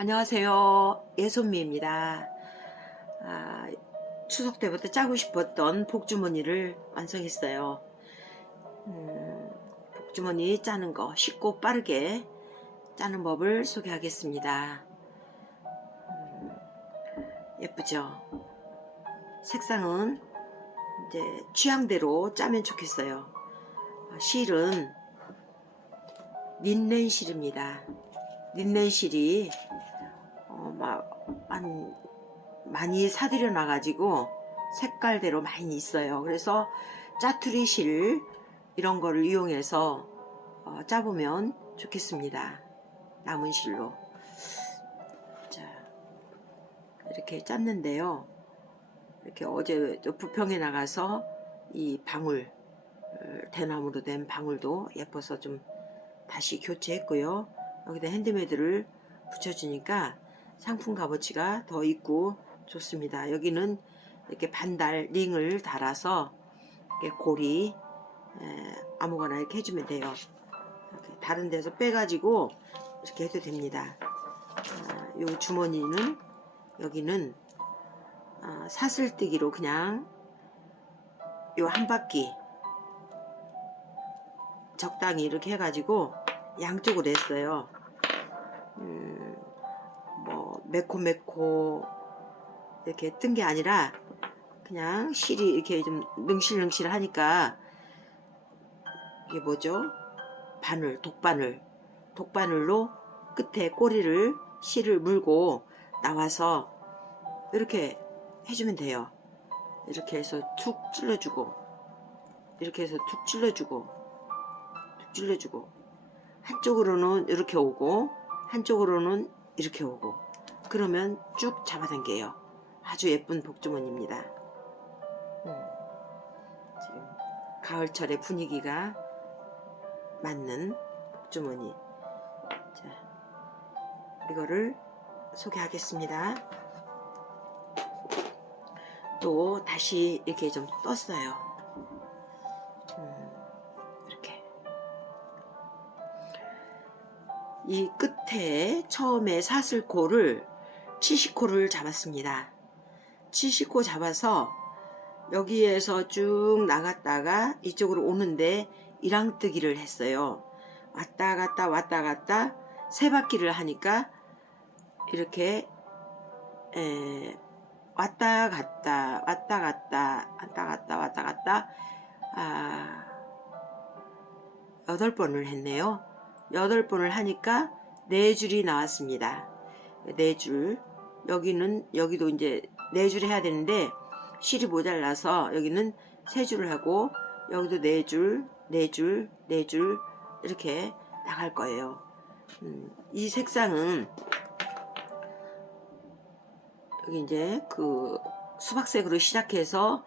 안녕하세요. 예선미입니다. 아, 추석 때부터 짜고 싶었던 복주머니를 완성했어요. 음, 복주머니 짜는 거 쉽고 빠르게 짜는 법을 소개하겠습니다. 음, 예쁘죠? 색상은 이제 취향대로 짜면 좋겠어요. 아, 실은 린넨 실입니다. 린넨 실이 어, 막, 한, 많이 사들여 놔가지고 색깔대로 많이 있어요. 그래서 짜투리 실 이런 거를 이용해서 어, 짜보면 좋겠습니다. 남은 실로. 자, 이렇게 짰는데요. 이렇게 어제 저 부평에 나가서 이 방울, 어, 대나무로 된 방울도 예뻐서 좀 다시 교체했고요. 여기다 핸드메드를 붙여주니까 상품 값어치가 더 있고 좋습니다. 여기는 이렇게 반달 링을 달아서 이렇게 고리 에, 아무거나 이렇게 해주면 돼요. 이렇게 다른 데서 빼가지고 이렇게 해도 됩니다. 아, 요 주머니는 여기는 아, 사슬뜨기로 그냥 요한 바퀴 적당히 이렇게 해가지고 양쪽으로 했어요. 매코매코 이렇게 뜬 게 아니라 그냥 실이 이렇게 좀 능실능실 하니까 이게 뭐죠? 바늘, 독바늘, 독바늘로 끝에 꼬리를 실을 물고 나와서 이렇게 해주면 돼요. 이렇게 해서 툭 찔러주고 이렇게 해서 툭 찔러주고 툭 찔러주고 한쪽으로는 이렇게 오고 한쪽으로는 이렇게 오고 그러면 쭉 잡아당겨요. 아주 예쁜 복주머니입니다. 음, 지금 가을철의 분위기가 맞는 복주머니. 자, 이거를 소개하겠습니다. 또 다시 이렇게 좀 떴어요. 음, 이렇게. 이 끝에 처음에 사슬코를 70코를 잡았습니다. 70코 잡아서 여기에서 쭉 나갔다가 이쪽으로 오는데 이랑뜨기를 했어요. 왔다 갔다 왔다 갔다 세 바퀴를 하니까 이렇게 에, 왔다 갔다 왔다 갔다 왔다 갔다 왔다 갔다 아 여덟 번을 했네요. 여덟 번을 하니까 네 줄이 나왔습니다. 네 줄. 여기는 여기도 이제 네 줄 해야 되는데 실이 모자라서 여기는 세 줄을 하고 여기도 네 줄, 네 줄, 네 줄 이렇게 나갈 거예요. 음, 이 색상은 여기 이제 그 수박색으로 시작해서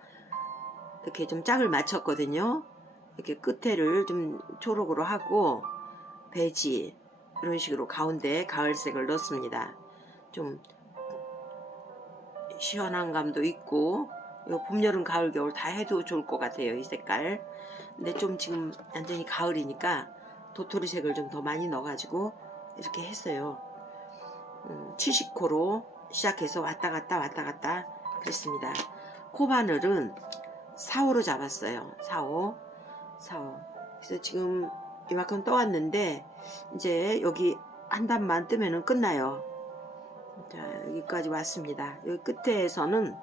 이렇게 좀 짝을 맞췄거든요. 이렇게 끝에를 좀 초록으로 하고 베지 이런 식으로 가운데 가을색을 넣습니다. 좀 시원한 감도 있고 이거 봄, 여름, 가을, 겨울 다 해도 좋을 것 같아요. 이 색깔. 근데 좀 지금 완전히 가을이니까 도토리 색을 좀 더 많이 넣어가지고 이렇게 했어요. 음, 70코로 시작해서 왔다 갔다 왔다 갔다 그랬습니다. 코바늘은 4호로 잡았어요. 4호. 4호. 그래서 지금 이만큼 떠왔는데 이제 여기 한 단만 뜨면은 끝나요. 자 여기까지 왔습니다. 여기 끝에서는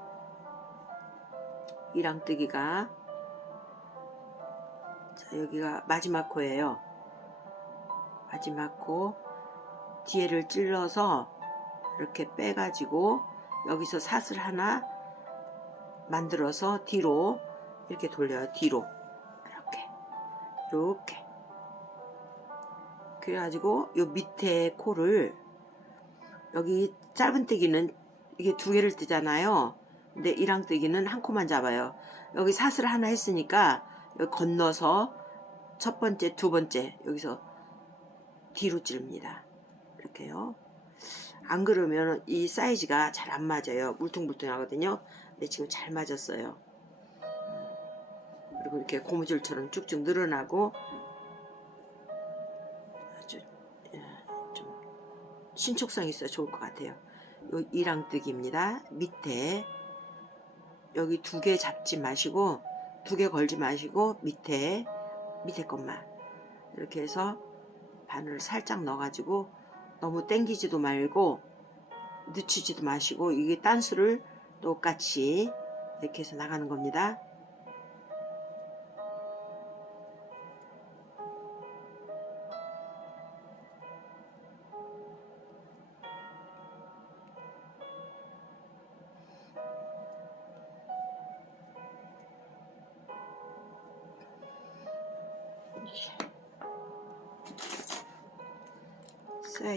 이랑뜨기가 자 여기가 마지막 코예요. 마지막 코 뒤에를 찔러서 이렇게 빼가지고 여기서 사슬 하나 만들어서 뒤로 이렇게 돌려요. 뒤로 이렇게 이렇게 그래가지고 요 밑에 코를 여기 짧은 뜨기는 이게 두 개를 뜨잖아요. 근데 이랑 뜨기는 한 코만 잡아요. 여기 사슬 하나 했으니까 여기 건너서 첫 번째, 두 번째 여기서 뒤로 찌릅니다. 이렇게요. 안 그러면 이 사이즈가 잘 안 맞아요. 물퉁물퉁 하거든요. 근데 지금 잘 맞았어요. 그리고 이렇게 고무줄처럼 쭉쭉 늘어나고 신축성 있어 좋을 것 같아요. 요 이랑뜨기입니다. 밑에 여기 두 개 잡지 마시고 두 개 걸지 마시고 밑에 밑에 것만 이렇게 해서 바늘을 살짝 넣어가지고 너무 땡기지도 말고 늦추지도 마시고 이게 딴수를 똑같이 이렇게 해서 나가는 겁니다.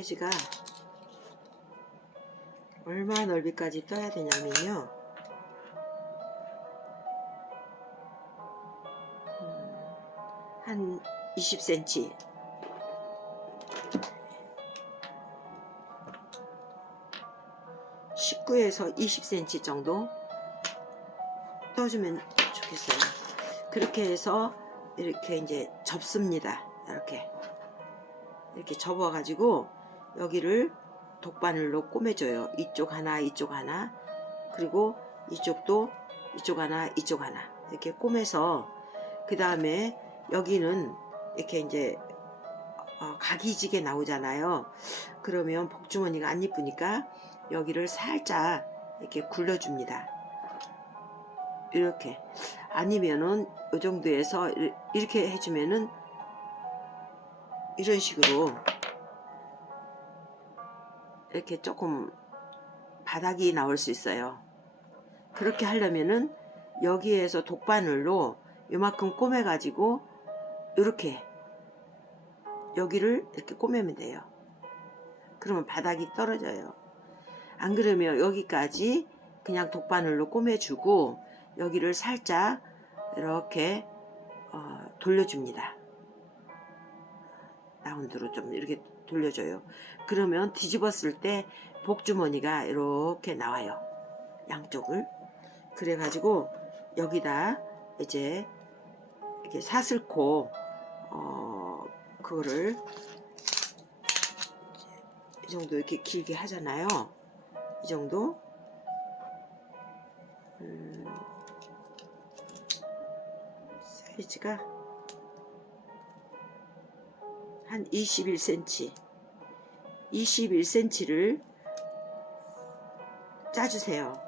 사이즈가 얼마 넓이까지 떠야 되냐면요. 음, 한 20cm. (19에서 20cm) 정도 떠주면 좋겠어요 그렇게 해서 이렇게 이제 접습니다 이렇게 이렇게 접어 가지고 여기를 독바늘로 꼬매줘요. 이쪽 하나 이쪽 하나. 그리고 이쪽도 이쪽 하나 이쪽 하나. 이렇게 꼬매서 그 다음에 여기는 이렇게 이제 어, 각이지게 나오잖아요. 그러면 복주머니가 안 이쁘니까 여기를 살짝 이렇게 굴려줍니다. 이렇게. 아니면은 이 정도에서 이- 이렇게 해주면은 이런 식으로 이렇게 조금 바닥이 나올 수 있어요. 그렇게 하려면은 여기에서 독바늘로 이만큼 꼬매 가지고 이렇게 여기를 이렇게 꼬매면 돼요. 그러면 바닥이 떨어져요. 안 그러면 여기까지 그냥 독바늘로 꼬매주고 여기를 살짝 이렇게 어, 돌려줍니다. 라운드로 좀 이렇게 돌려줘요. 그러면 뒤집었을 때 복주머니가 이렇게 나와요. 양쪽을. 그래가지고 여기다 이제 이렇게 사슬코 어 그거를 이 정도 이렇게 길게 하잖아요. 이 정도. 음, 사이즈가 한 21cm 21cm를 짜주세요.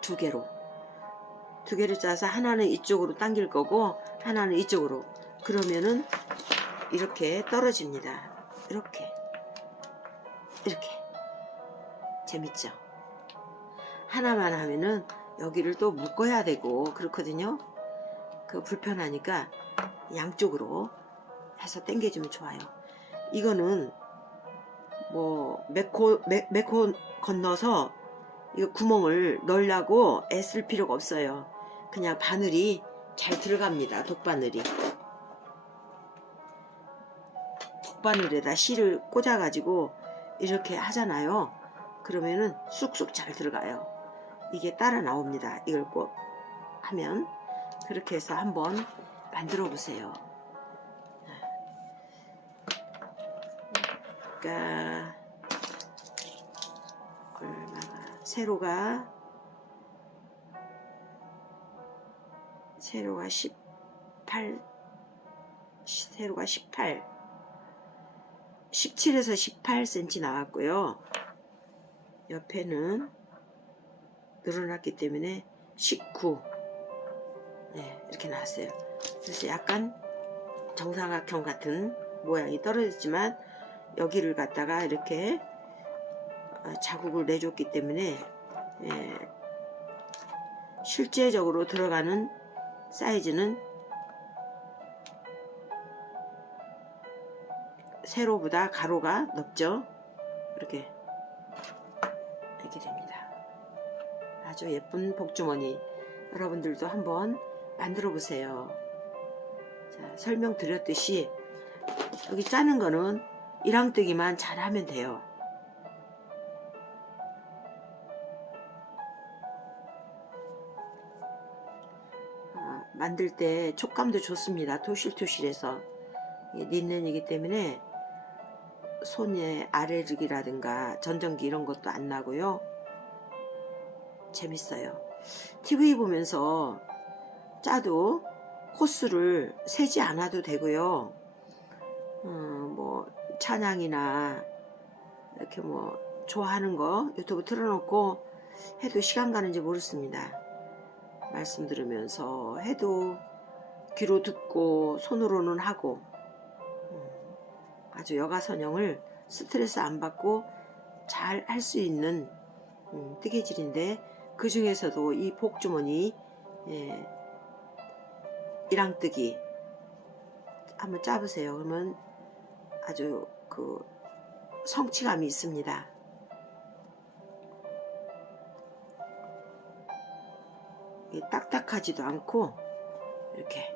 두 개로. 두 개를 짜서 하나는 이쪽으로 당길 거고 하나는 이쪽으로. 그러면은 이렇게 떨어집니다. 이렇게. 이렇게. 재밌죠? 하나만 하면은 여기를 또 묶어야 되고 그렇거든요. 그 불편하니까 양쪽으로 해서 당겨주면 좋아요. 이거는 뭐 메코 메, 메코 건너서 이거 구멍을 넣으려고 애쓸 필요가 없어요. 그냥 바늘이 잘 들어갑니다. 독바늘이. 독바늘에다 실을 꽂아 가지고 이렇게 하잖아요. 그러면은 쑥쑥 잘 들어가요. 이게 따라 나옵니다. 이걸 꼭 하면 그렇게 해서 한번 만들어 보세요. 그러니까 얼마가 세로가 세로가 18 세로가 18 17에서 18cm 나왔고요. 옆에는 늘어났기 때문에 19 네, 이렇게 나왔어요. 그래서 약간 정사각형 같은 모양이 떨어졌지만 여기를 갖다가 이렇게 어, 자국을 내줬기 때문에 예, 실제적으로 들어가는 사이즈는 세로보다 가로가 넓죠. 이렇게 이렇게 됩니다. 아주 예쁜 복주머니 여러분들도 한번 만들어 보세요. 자, 설명드렸듯이 여기 짜는 거는 이랑뜨기만 잘하면 돼요. 아, 만들 때 촉감도 좋습니다. 토실토실해서 이게 린넨이기 때문에 손에 알레르기라든가 전정기 이런 것도 안 나고요. 재밌어요. TV 보면서 짜도 코스를 세지 않아도 되고요. 어, 뭐 찬양이나 이렇게 뭐 좋아하는 거 유튜브 틀어놓고 해도 시간 가는지 모르겠습니다. 말씀 들으면서 해도 귀로 듣고 손으로는 하고 음, 아주 여가선영을 스트레스 안 받고 잘 할 수 있는 음, 뜨개질인데 그 중에서도 이 복주머니 예, 이랑뜨기 한번 짜보세요. 그러면 아주 그 성취감이 있습니다. 딱딱하지도 않고 이렇게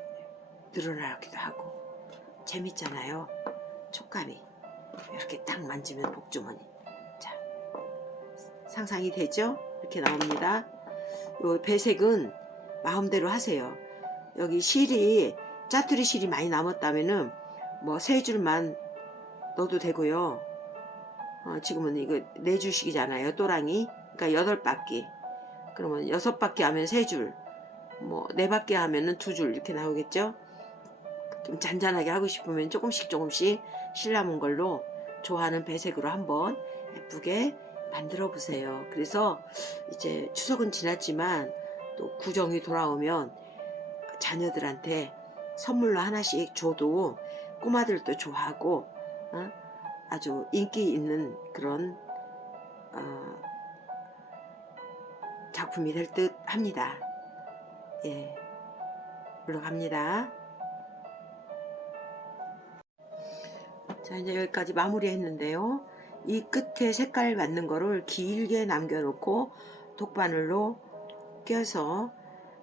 늘어나기도 하고 재밌잖아요. 촉감이 이렇게 딱 만지면 복주머니. 자 상상이 되죠? 이렇게 나옵니다. 요 배색은 마음대로 하세요. 여기 실이 짜투리 실이 많이 남았다면은 뭐 세 줄만 넣어도 되고요. 어, 지금은 이거 네 줄씩이잖아요. 또랑이. 그러니까 여덟 바퀴. 그러면 여섯 바퀴 하면 세 줄. 뭐 네 바퀴 하면은 두 줄 이렇게 나오겠죠? 좀 잔잔하게 하고 싶으면 조금씩 조금씩 실 남은 걸로 좋아하는 배색으로 한번 예쁘게 만들어 보세요. 그래서 이제 추석은 지났지만 또 구정이 돌아오면 자녀들한테 선물로 하나씩 줘도 꼬마들도 좋아하고 어? 아주 인기 있는 그런 어, 작품이 될 듯 합니다. 예, 물러갑니다. 자, 이제 여기까지 마무리 했는데요. 이 끝에 색깔 맞는 거를 길게 남겨놓고 독바늘로 껴서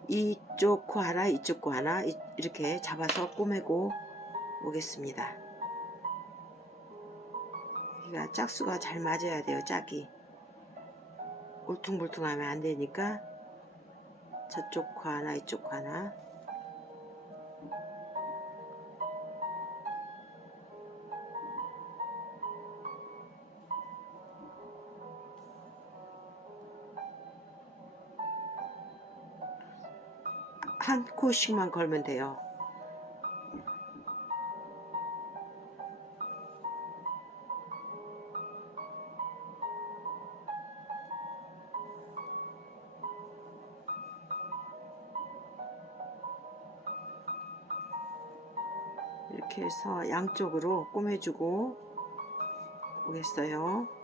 이쪽 코 하나, 이쪽 코 하나 이- 이렇게 잡아서 꼬매고 오겠습니다. 여기가 짝수가 잘 맞아야 돼요, 짝이. 울퉁불퉁하면 안 되니까 저쪽 코 하나, 이쪽 코 하나. 한 코씩만 걸면 돼요. 이렇게 해서 양쪽으로 꼬매주고 오겠어요.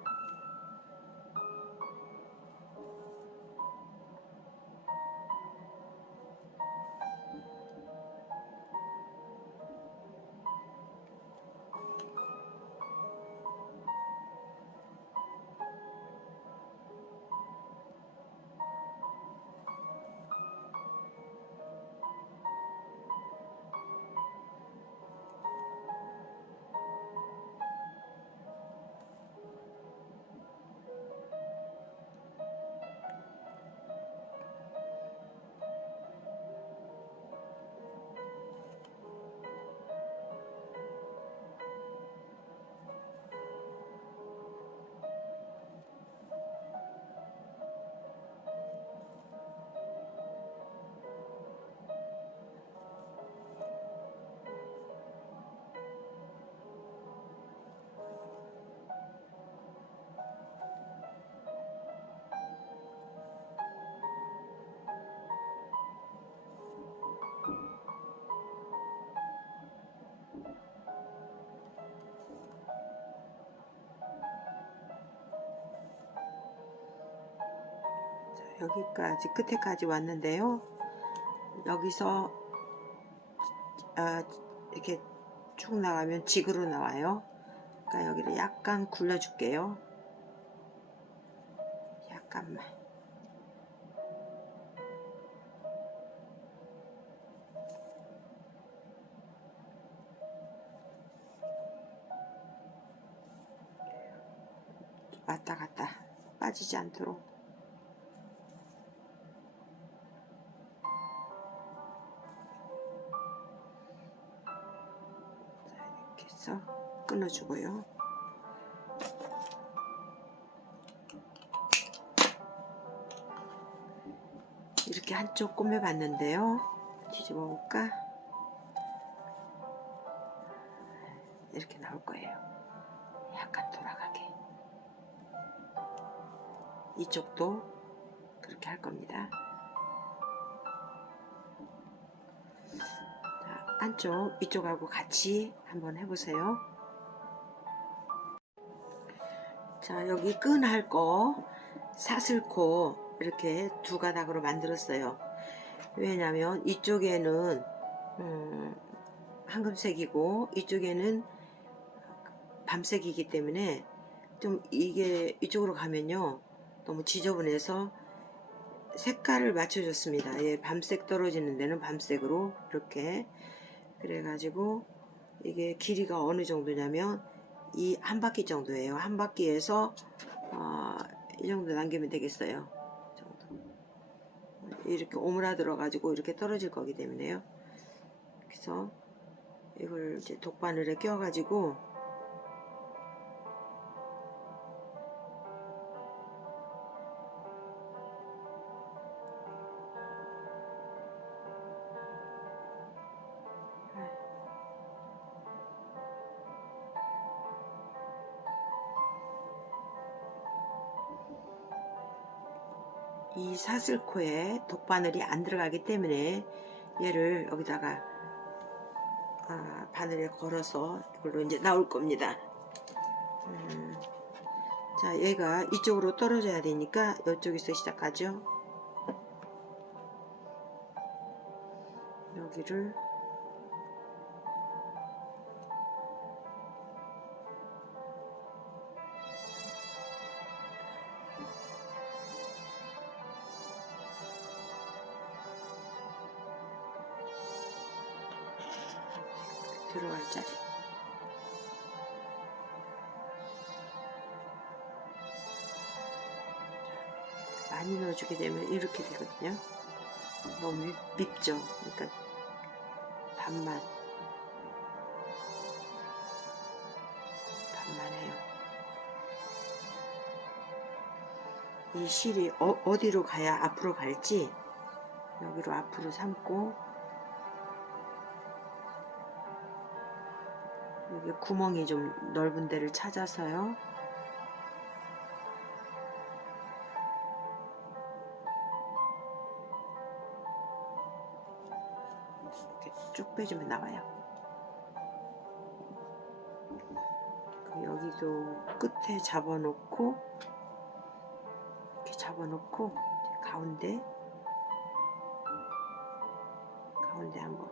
여기까지 끝에까지 왔는데요. 여기서 아, 이렇게 쭉 나가면 직으로 나와요. 그러니까 여기를 약간 굴려줄게요. 약간만. 왔다 갔다 빠지지 않도록. 끊어주고요. 이렇게 한쪽 꾸며봤는데요. 뒤집어 볼까? 이렇게 나올 거예요. 약간 돌아가게. 이쪽도 그렇게 할 겁니다. 안쪽 이쪽하고 같이 한번 해보세요. 자, 여기 끈 할 거 사슬코 이렇게 두 가닥으로 만들었어요. 왜냐면 이쪽에는 음, 황금색이고 이쪽에는 밤색이기 때문에 좀 이게 이쪽으로 가면요 너무 지저분해서 색깔을 맞춰줬습니다. 예, 밤색 떨어지는 데는 밤색으로 이렇게 그래가지고 이게 길이가 어느 정도냐면 이 한 바퀴 정도예요. 한 바퀴에서 어, 이 정도 남기면 되겠어요. 이렇게 오므라들어 가지고 이렇게 떨어질 거기 때문에요. 그래서 이걸 이제 독바늘에 껴 가지고 이 사슬코에 독바늘이 안 들어가기 때문에 얘를 여기다가 아, 바늘에 걸어서 이걸로 이제 나올 겁니다. 음, 자, 얘가 이쪽으로 떨어져야 되니까 이쪽에서 시작하죠. 여기를 많이 넣어주게 되면 이렇게 되거든요. 너무 밉, 밉죠. 그러니까 반만 반만 해요. 이 실이 어, 어디로 가야 앞으로 갈지 여기로 앞으로 삼고 여기 구멍이 좀 넓은 데를 찾아서요. 쭉 빼주면 나와요. 여기도 끝에 잡아놓고 이렇게 잡아놓고 가운데 가운데 한번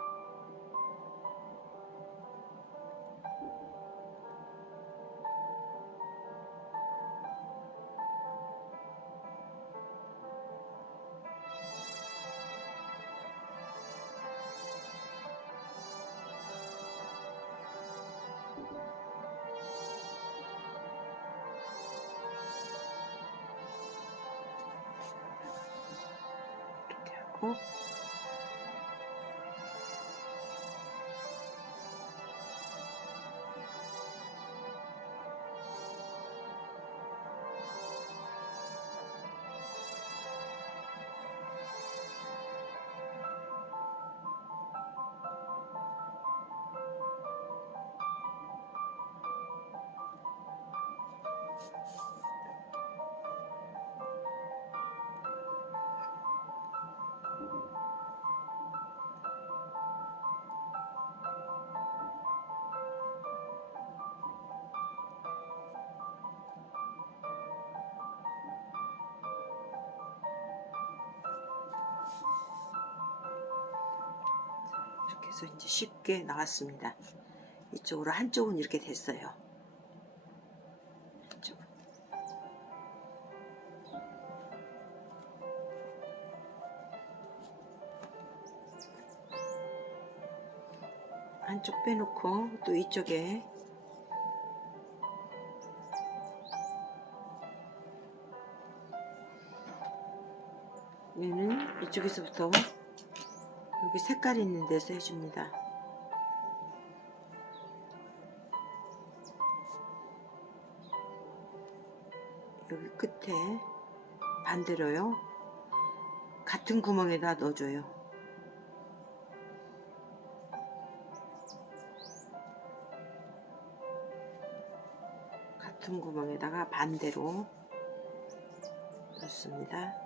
해서 이제 쉽게 나왔습니다. 이쪽으로 한쪽은 이렇게 됐어요. 이쪽. 한쪽 빼놓고 또 이쪽에 얘는 이쪽에서부터 여기 색깔 있는 데서 해줍니다. 여기 끝에 반대로요. 같은 구멍에다 넣어줘요. 같은 구멍에다가 반대로 넣습니다.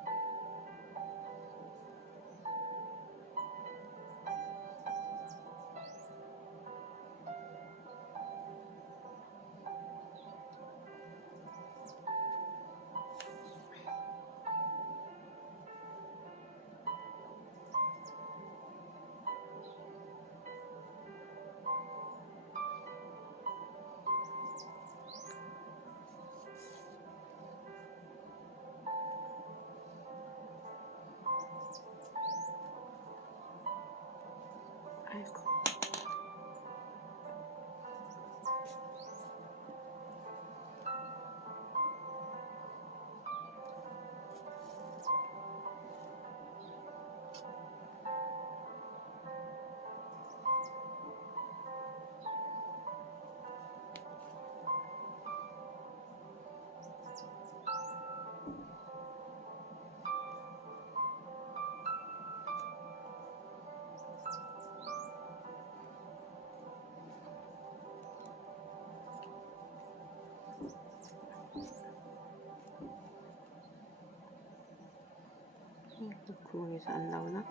구멍에서 안 나오나?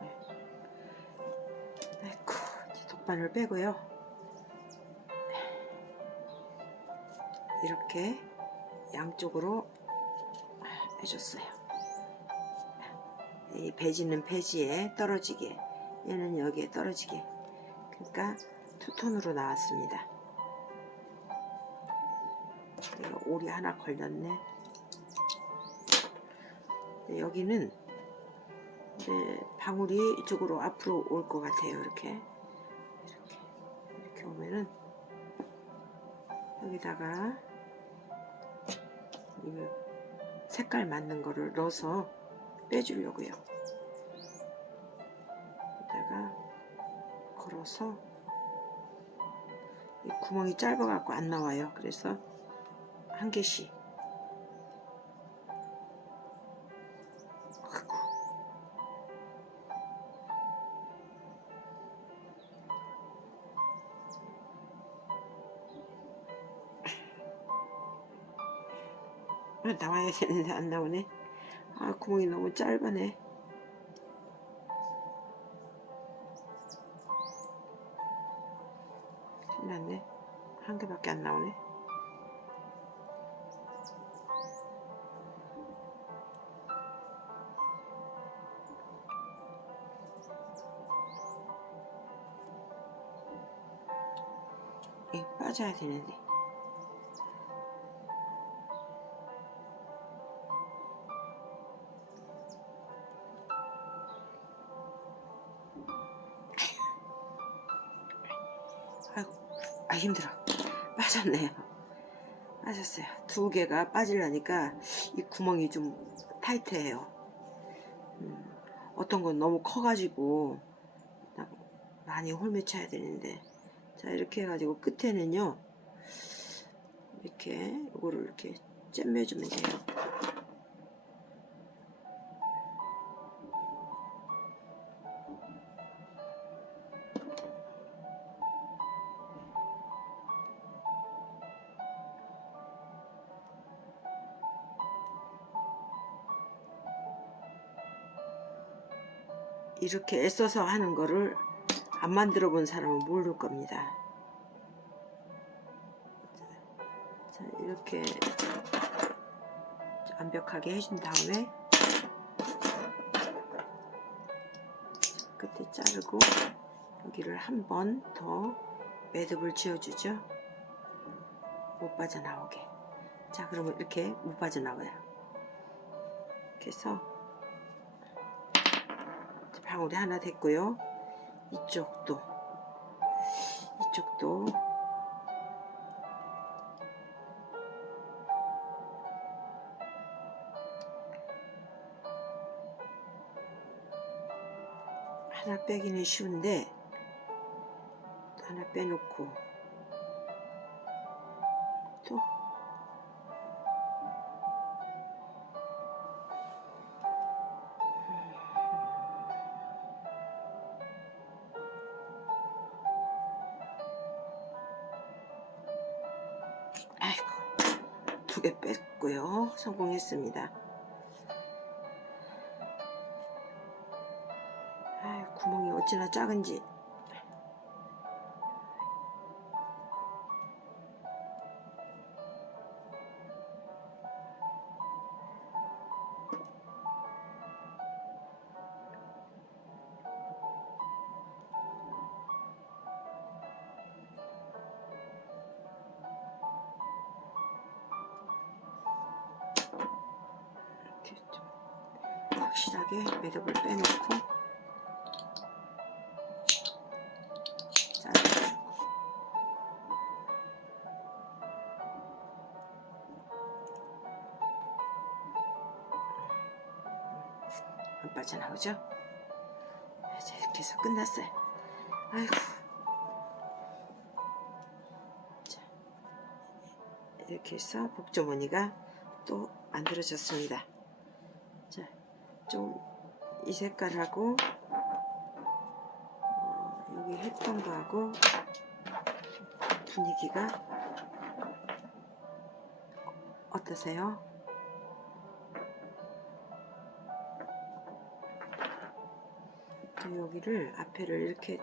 네. 아이고, 이제 독반을 빼고요. 이렇게 양쪽으로 해줬어요. 이 배지는 배지에 떨어지게, 얘는 여기에 떨어지게. 그러니까 투톤으로 나왔습니다. 올이 하나 걸렸네. 네, 여기는 이제 방울이 이쪽으로 앞으로 올 것 같아요. 이렇게 이렇게 이렇게 오면은 여기다가 이 색깔 맞는 거를 넣어서 빼주려고요. 여기다가 걸어서 이 구멍이 짧아갖고 안 나와요. 그래서 한 개씩 아, 나와야 되는데 안 나오네. 아 구멍이 너무 짧아네. 큰일났네. 한 개밖에 안 나오네. 이 빠져야 되는데. 아 힘들어. 빠졌네요. 빠졌어요. 두 개가 빠지려니까 이 구멍이 좀 타이트해요. 음, 어떤 건 너무 커가지고 많이 홀매쳐야 되는데 자 이렇게 해가지고 끝에는요 이렇게 이거를 이렇게 잼매주면 돼요. 이렇게 애써서 하는 거를 안 만들어 본 사람은 모를 겁니다. 자, 이렇게 완벽하게 해준 다음에 끝에 자르고 여기를 한 번 더 매듭을 지어주죠. 못 빠져나오게. 자, 그러면 이렇게 못 빠져나와요. 이렇게 해서 방울이 하나 됐고요. 이쪽도 이쪽도 하나 빼기는 쉬운데 하나 빼놓고 또 두 개 뺐고요. 성공했습니다. 아유, 구멍이 어찌나 작은지. 안 빠져나오죠? 자 이렇게 해서 끝났어요 아이고 자 이렇게 해서 복주머니가 또 만들어졌습니다. 자, 좀 이 색깔하고 어, 여기 했던 거하고 분위기가 어떠세요? 또 여기를 앞에를 이렇게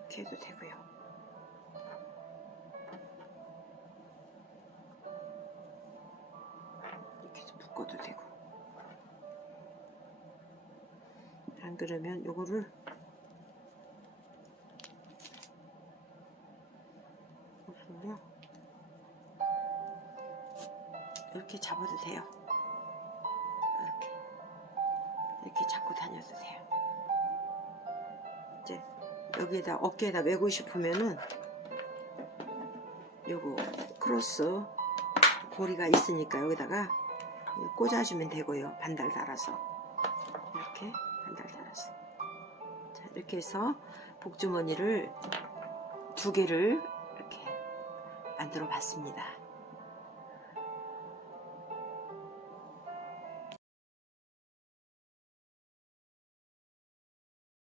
이렇게 해도 되고요. 이렇게 좀 묶어도 되고 안 그러면 요거를 여기에다 어깨에다 메고 싶으면은 요거 크로스 고리가 있으니까 여기다가 꽂아주면 되고요. 반달 달아서 이렇게 반달 달아서 자 이렇게 해서 복주머니를 두 개를 이렇게 만들어 봤습니다.